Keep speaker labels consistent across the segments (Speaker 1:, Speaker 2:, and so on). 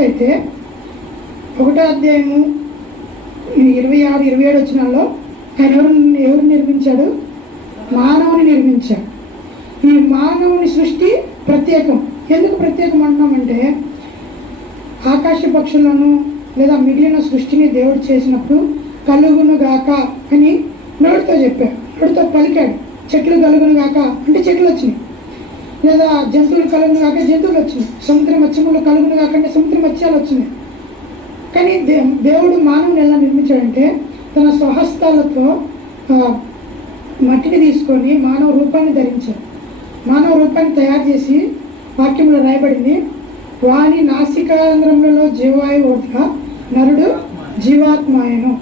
Speaker 1: చూసినట్లయితే అయితే ఒకటో అధ్యాయము ఇరవై ఆరు ఇరవై ఏడు వచ్చినాల్లో ఆయన ఎవరు ఎవరు నిర్మించాడు? మానవుని నిర్మించాడు. ఈ మానవుని సృష్టి ప్రత్యేకం. ఎందుకు ప్రత్యేకం అంటున్నామంటే ఆకాశ పక్షులను లేదా మిగిలిన సృష్టిని దేవుడు చేసినప్పుడు కలుగును గాక అని నోటితో చెప్పాడు. నోటితో పలికాడు. చెట్లు కలుగును గాక అంటే చెట్లు వచ్చినాయి. లేదా జంతువులు కలుగును కాక జంతువులు వచ్చినాయి. సముద్ర మత్స్యములు కలుగును కాకుండా సముద్ర మత్స్యాలు వచ్చినాయి. కానీ దే దేవుడు మానవుని ఎలా నిర్మించాడంటే తన స్వహస్తాలతో మట్టిని తీసుకొని మానవ రూపాన్ని ధరించాడు. మానవ రూపాన్ని తయారు చేసి వాక్యంలో రాయబడింది వాని నాసికాంధ్రములలో జీవాయు ఓట్గా నరుడు జీవాత్మాయను.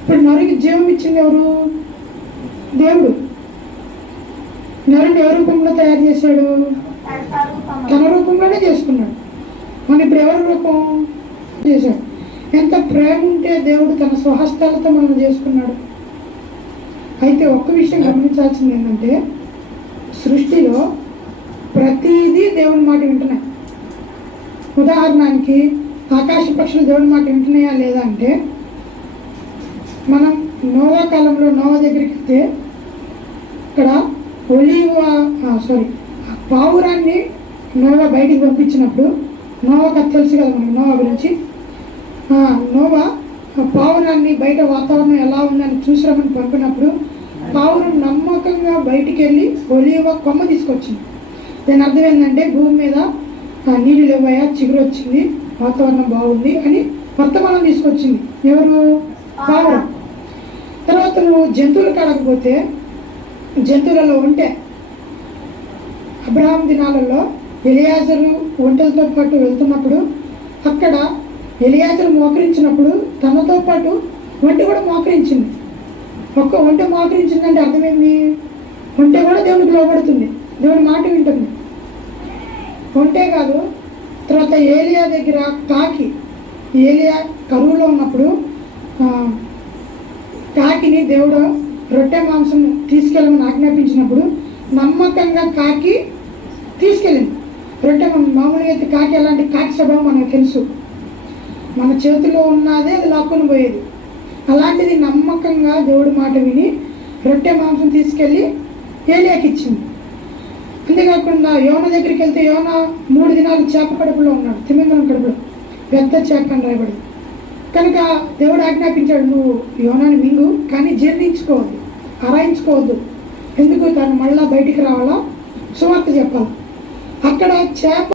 Speaker 1: ఇప్పుడు నరుకి జీవం ఇచ్చింది ఎవరు? దేవుడు. నరుడు ఎవరి రూపంలో తయారు చేశాడు? తన రూపంలోనే చేసుకున్నాడు. మన ఇప్పుడు ఎవరి రూపం? చేశాడు. ఎంత ప్రేమ ఉంటే దేవుడు తన స్వహస్తాలతో మనం చేసుకున్నాడు. అయితే ఒక్క విషయం గమనించాల్సింది ఏంటంటే సృష్టిలో ప్రతిదీ దేవుని మాట వింటున్నాయి. ఉదాహరణకి ఆకాశ పక్షులు దేవుని మాట వింటున్నాయా లేదా అంటే మనం నోవా కాలంలో నోవా దగ్గరికి వెళ్తే ఇక్కడ ఒలివ సారీ పావురాన్ని నోవా బయటికి పంపించినప్పుడు నోవాకి అది తెలుసు కదా మనకి నోవా గురించి. నోవా పావురాన్ని బయట వాతావరణం ఎలా ఉందని చూసిరామని పంపినప్పుడు పావురం నమ్మకంగా బయటికి వెళ్ళి ఒలివ కొమ్మ తీసుకొచ్చింది. దాని అర్థం ఏంటంటే భూమి మీద నీళ్ళు లేవయా చిగురు వచ్చింది వాతావరణం బాగుంది అని వర్తమానం తీసుకొచ్చింది. ఎవరు? పావురం. తర్వాత నువ్వు జంతువులు కాడకపోతే జంతువులలో ఉంటే అబ్రహాం దినాలలో ఎలియాజరు ఒంటరితో పాటు వెళ్తున్నప్పుడు అక్కడ ఎలియాజరు మోకరించినప్పుడు తనతో పాటు ఒంటి కూడా మోకరించింది. ఒక్క ఒంటె మోకరించిందంటే అర్థమైంది? ఒంటె కూడా దేవునికి లోపడుతుంది దేవుని మాట వింటుంది. ఒంటే కాదు తర్వాత ఏలియా దగ్గర కాకి ఏలియా కరువులో ఉన్నప్పుడు కాకిని దేవుడు రొట్టె మాంసం తీసుకెళ్ళమని ఆజ్ఞాపించినప్పుడు నమ్మకంగా కాకి తీసుకెళ్ళింది. రొట్టె మామూలుగా అయితే కాకి ఎలాంటి కాకి స్వభావం మనకు తెలుసు. మన చేతిలో ఉన్నదే అది లాక్కొని పోయేది. అలాంటిది నమ్మకంగా దేవుడి మాట విని రొట్టె మాంసం తీసుకెళ్ళి ఏలియాకి ఇచ్చింది. అంతేకాకుండా యోన దగ్గరికి వెళ్తే యోన మూడు దినాలు చేప కడుపులో ఉన్నాడు. తిమింగలం కడుపులో. పెద్ద చేప అని రాయబడింది. కనుక దేవుడు ఆజ్ఞాపించాడు నువ్వు యోనాన్ని మింగు కానీ జీర్ణించుకోవద్దు అరాయించుకోవద్దు ఎందుకు? తను మళ్ళా బయటికి రావాలా? సువార్త చెప్పాలి. అక్కడ చేప